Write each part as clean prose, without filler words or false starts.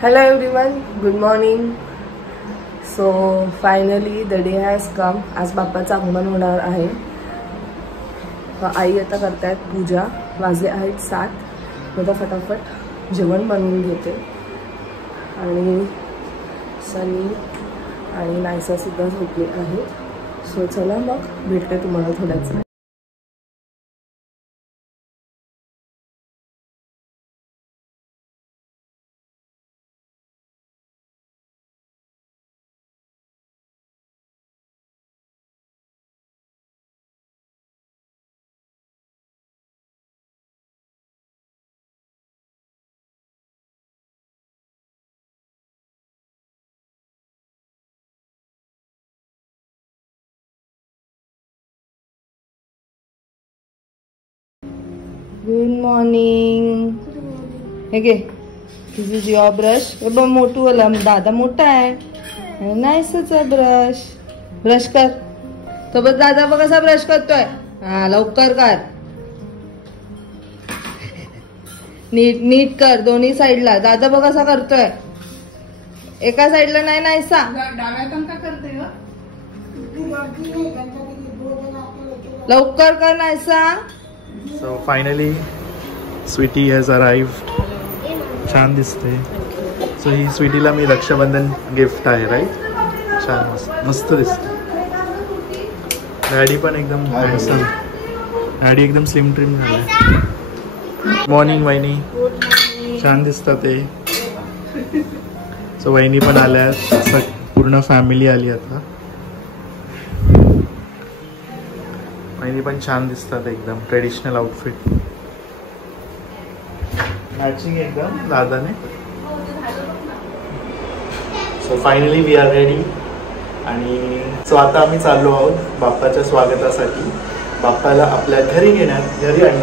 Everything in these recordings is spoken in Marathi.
Hello everyone, good morning. So finally the day has come. आज बाप्पाचं आगमन होणार आहे. आई आता करतायत पूजा. वाजले आहेत 7. आता फटाफट जेवण बनवून घेते. आणि सनी आणि नायसा सुद्धा झोपले आहेत. सो चला मग भेटते तुम्हाला थोड्याच वेळ. Good morning. हे घे, दिस इज युअर ब्रश. हे बघ मोठू वाला, दादा मोठा आहे. नाहीसच आहे ब्रश. ब्रश कर. तो बघ दादा बघ कसा ब्रश करतोय. हा लवकर कर. नीट नीट कर दोन्ही साईडला. दादा बघ कसा करतोय. एका साईडला नाही नाहीसा. डाव्या का करते ग. लवकर कर नाहीसा. So finally Sweetie has arrived. छान दिसते. So ही स्वीटीला मी रक्षाबंधन गिफ्ट आहे राईट. छान मस्त दिसते. डॅडी पण एकदम हँडसम. डॅडी एकदम स्लिम ट्रिम झाले. मॉर्निंग वहिनी. छान दिसतात ते. सो वहिनी पण आल्यात. पूर्ण फॅमिली आली आता. वहिनी पण छान दिसतात एकदम ट्रेडिशनल आउटफिट. मॅचिंग एकदम दादाने. So finally we are ready. आणि सो आता आम्ही चाललो आहोत बाप्पाच्या स्वागतासाठी. बाप्पाला आपल्या घरी घेण्यात घरी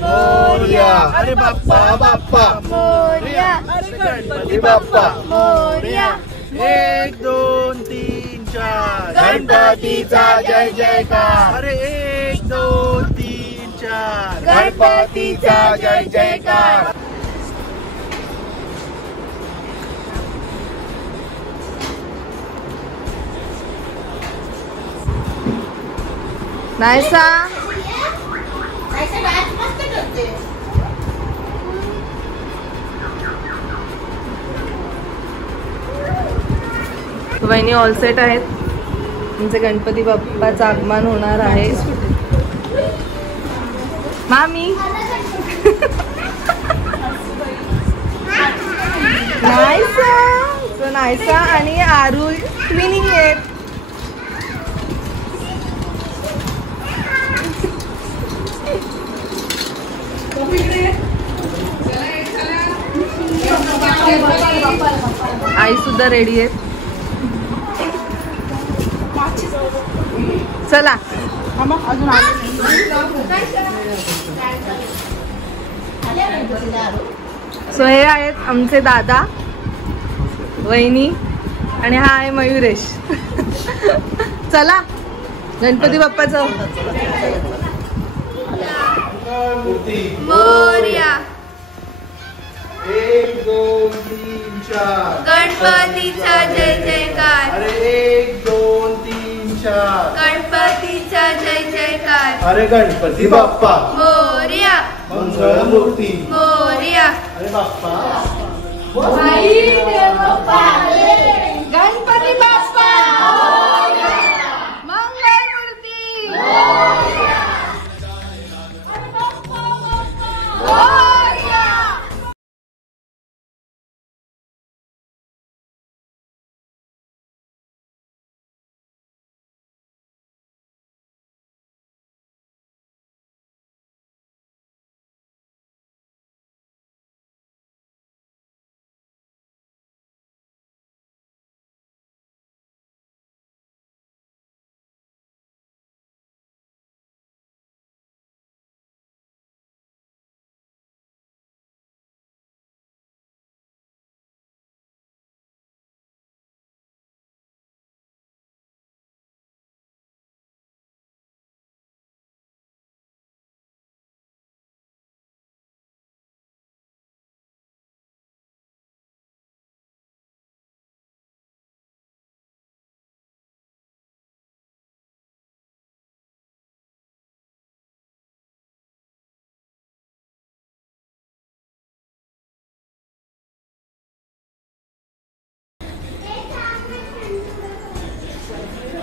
मोरया. अरे बाप्पा बाप्पा मोरया. अरे गणपती बाप्पा मोरया. 1 2 3 4 गणपतीचा जय जयकार. अरे 1 2 3 4 गणपतीचा जय जयकार. नायसा वहिनी ऑल सेट आहेत. तुमचे गणपती बाप्पाचं आगमन होणार आहे. मामी नायसा. नायसा आणि आरू ट्विनिंग आहेत. आई सुद्धा रेडी आहेत. चला अजून सो हे आहेत आमचे दादा वहिनी आणि हा आहे मयुरेश. चला गणपती बाप्पाचं मोरया. 1 2 3 4 गणपतीचा जय जयकार. अरे 1 2 3 4 गणपतीचा जय जयकार. येतात. अरे गणपती बाप्पा मोरया. मंगळमूर्ती मोरया. अरे बाप्पा गणपती बाप्पा मंगळमूर्ती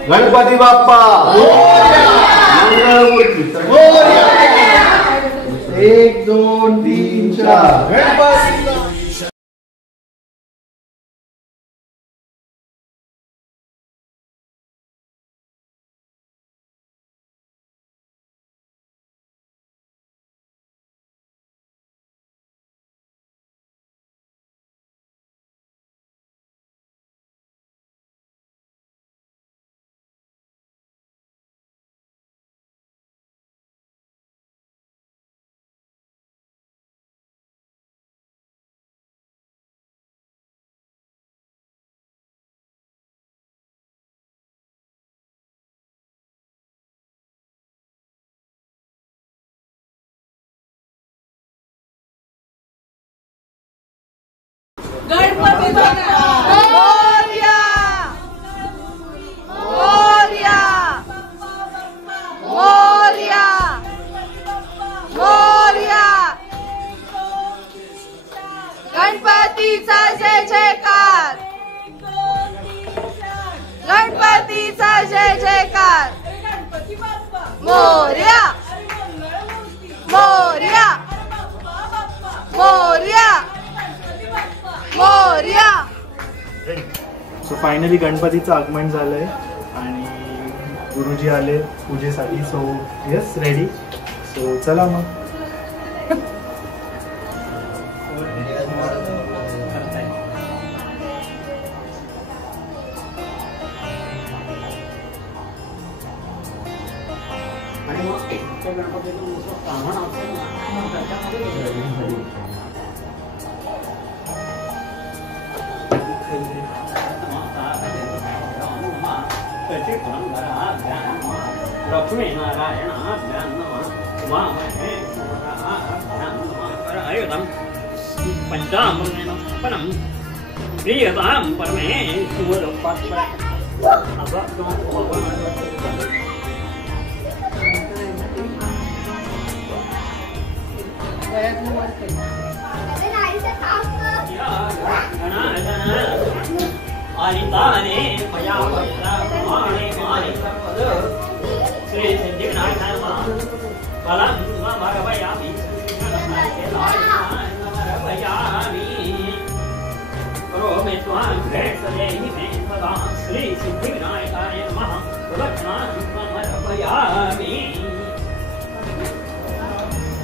गणपती बाप्पा मंगळमूर्ती 1 2 3 4 गणपती बाप्पा मोरया. मोरया. मोरया. मोरया. गणपतीचा जय जयकार. गणपतीचा जय जयकार. मोरया. मोरया. मोरया. मोरया. सो फायनली गणपतीचं आगमन झालंय आणि गुरुजी आले पूजेसाठी. So yes ready. सो चला मग. लक्ष्मी नारायण पंचामृतेन परम प्रियतां परमे आनिताने मया प्रमाणे माने श्री सिद्धिविनायकाय नमः फलं भगवयामि करोमि त्वां ग्रेसदेहि मे सदा श्री सिद्धिविनायकाय नमः प्रदक्षिणां समर्पयामि.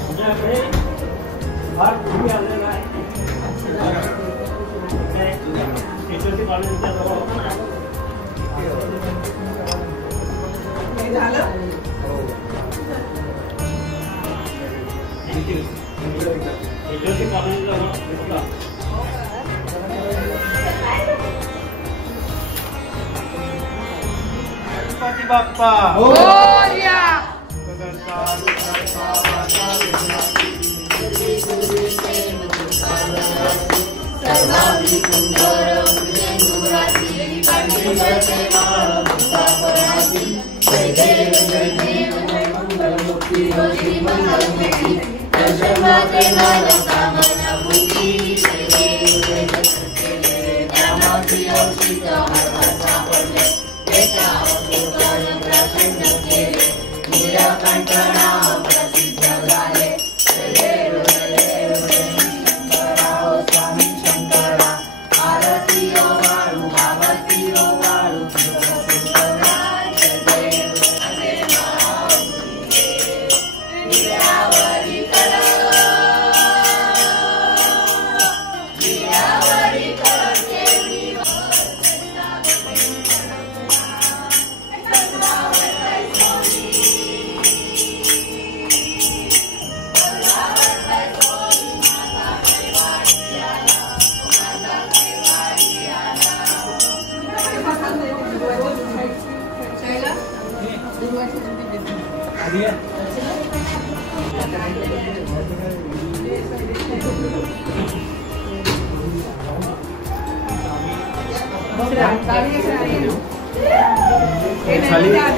तुझ्याकडे फार पूर्वी आलेला आहे. टीचरची कॉलेजच्या जवळ होतं ना. टीचरची कॉलेजच्या जवळ गणपती बाप्पा मोरया.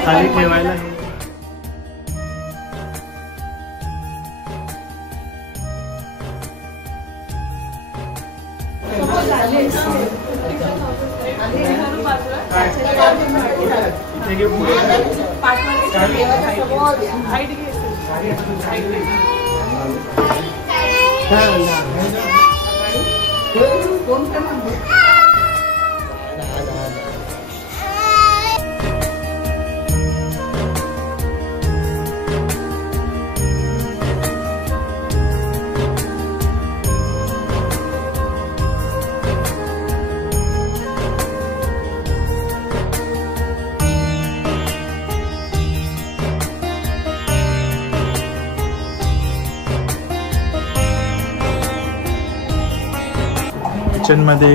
खाली ठेवायला किचन मध्ये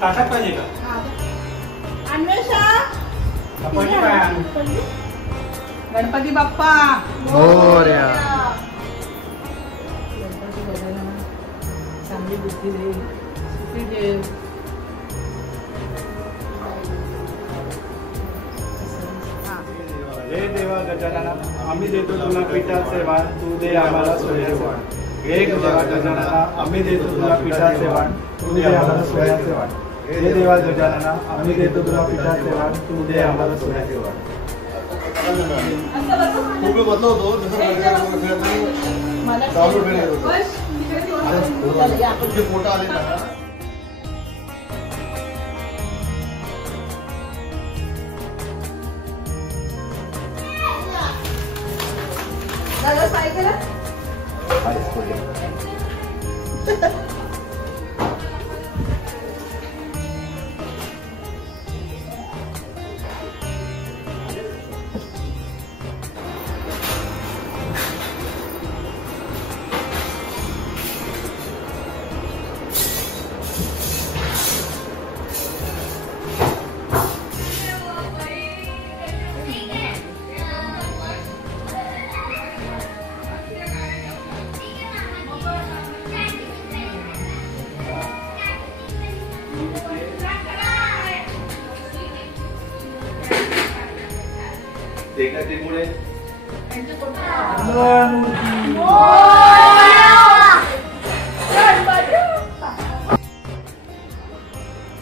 ताटात पाहिजे का? गणपती बाप्पा मोरया. चांगली बुद्धी दे. हे देवा गजानना आम्ही देतो तुला पिठाचे वाण तू दे आम्हाला सोन्याचे वाण. हे देवा गजानना आम्ही देतो तुला पिठाचे वाण तू दे आम्हाला सोन्याचे वाण. हे देवा गजानना आम्ही देतो तुला पिठाचे वाण तू दे आम्हाला सोन्याचे वाण. दादा सायकल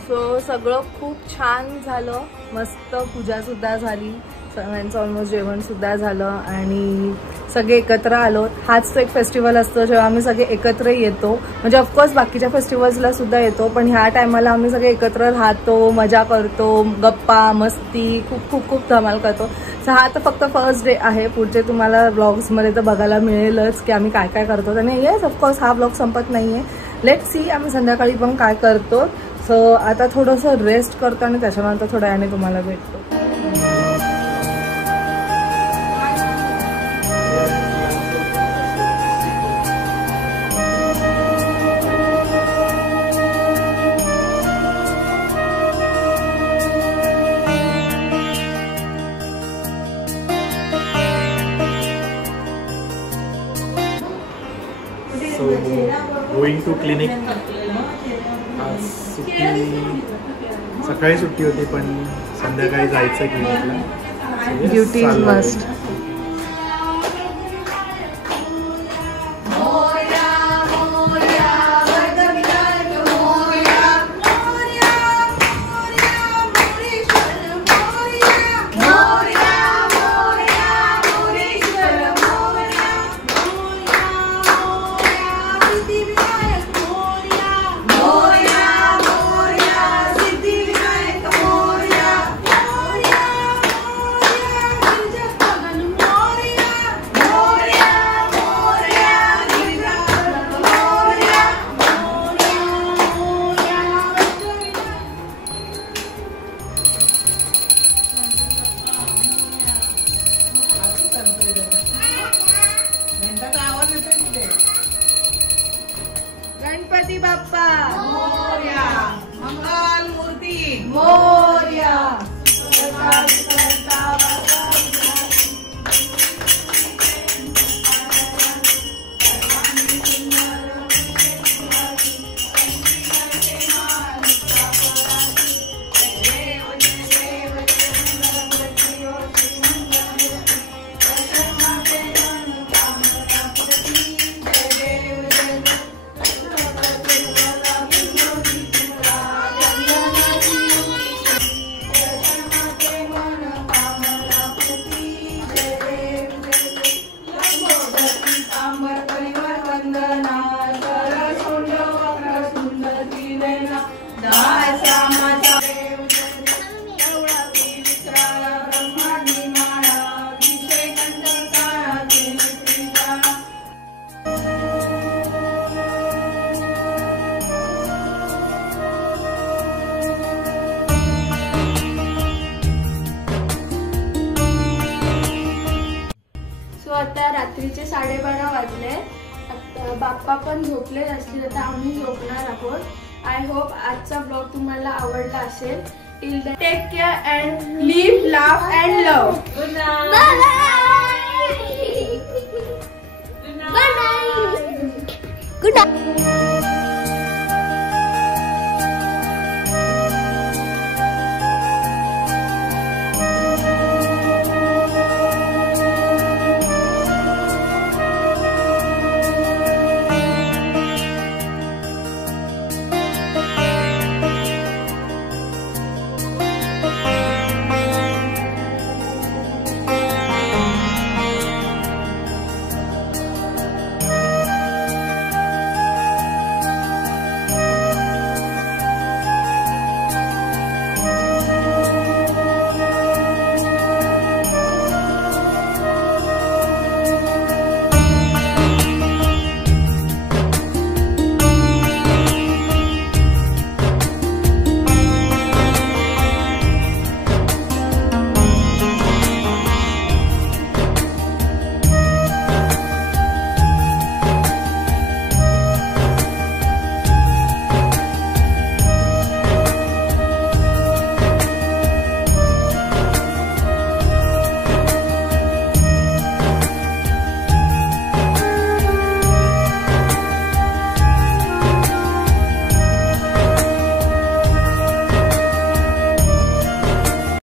सो सगळं खूप छान झालं. मस्त पूजा सुद्धा झाली. सगळ्यांचं ऑलमोस्ट जेवण सुद्धा झालं आणि सगळे एकत्र आलो. हाच तो एक फेस्टिवल असतो जेव्हा आम्ही सगळे एकत्र येतो. म्हणजे ऑफकोर्स बाकीच्या फेस्टिवल्सला सुद्धा येतो पण ह्या टायमाला आम्ही सगळे एकत्र राहतो, मजा करतो, गप्पा मस्ती खूप खूप खूप धमाल करतो. सो हा तर फक्त फर्स्ट डे आहे. पुढचे तुम्हाला ब्लॉग्समध्ये तर बघायला मिळेलच की आम्ही काय काय करतो. आणि येस ऑफकोर्स हा ब्लॉग संपत नाही आहे. लेट्स सी आम्ही संध्याकाळी पण काय करतो. सो आता थोडंसं रेस्ट करतो आणि त्याच्यानंतर थोड्या वेळाने तुम्हाला भेटतो. So going to clinic. आज सुट्टी, सकाळी सुट्टी होती पण संध्याकाळी जायचं क्लिनिकला. Duty is must. Ganpati Bappa Morya. मंगल मूर्ती मोरया. आता रात्रीचे 12:30 वाजले. आता बाप्पा पण झोपले असतील, आता आम्ही झोपणार आहोत. आय होप आजचा ब्लॉग तुम्हाला आवडला असेल. Till then take care and live, laugh and love. Good night. Good night. Good night.